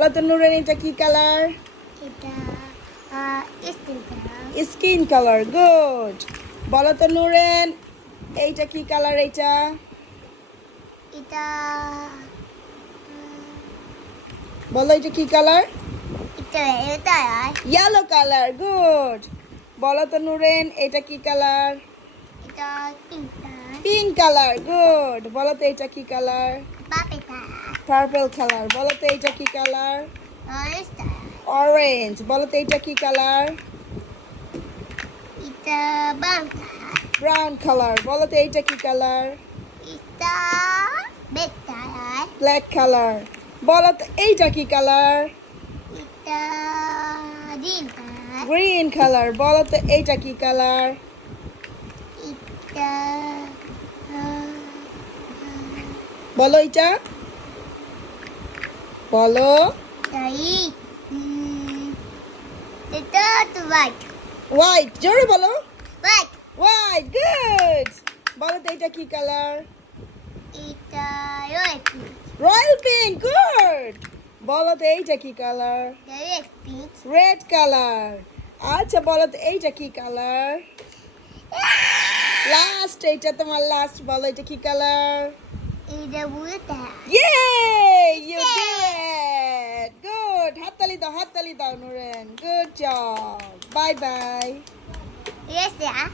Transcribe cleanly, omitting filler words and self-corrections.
বলো তো নুরেন এটা কি কালার? এটা skin colour. Skin colour, good. বলো তো নুরেন এইটা কি কালার? এইটা এটা বলো এটা কি কালার? এটা এটা ইয়েলো কালার, গুড। বলো তো নুরেন এটা কি কালার? এটা pink colour. Pink colour, good. বলো তো এটা কি colour? Purple colour. Purple colour. বলো তো এটা কি কালার? Orange colour. অরেঞ্জ। বলো তো এটা কি কালার? এটা ব্রাউন কালার। Brown colour. বলো তো এইটা কি কালার? এটা রেড কালার। Black colour. বলো তো এইটা কি কালার? এটা গ্রিন কালার। Green colour. বলো তো এইটা কি কালার? এটা বলো এইটা বলো। এটা তো হোয়াইট। হোয়াইট। জোরে বলো। হোয়াইট। White, good. বলো তো এইটা কি কালার? এটা red pink. Royal pink, good. বলো তো এইটা কি colour? Red pink. Red colour. আচ্ছা বলো তো এইটা কি কালার? লাস্ট, এইটা তোমার লাস্ট। বলো এটা কি কালার? এটা blue colour. Yay! You did it! Good! হাততালি দাও নুরেন। Good job! Bye bye! Yes, yeah.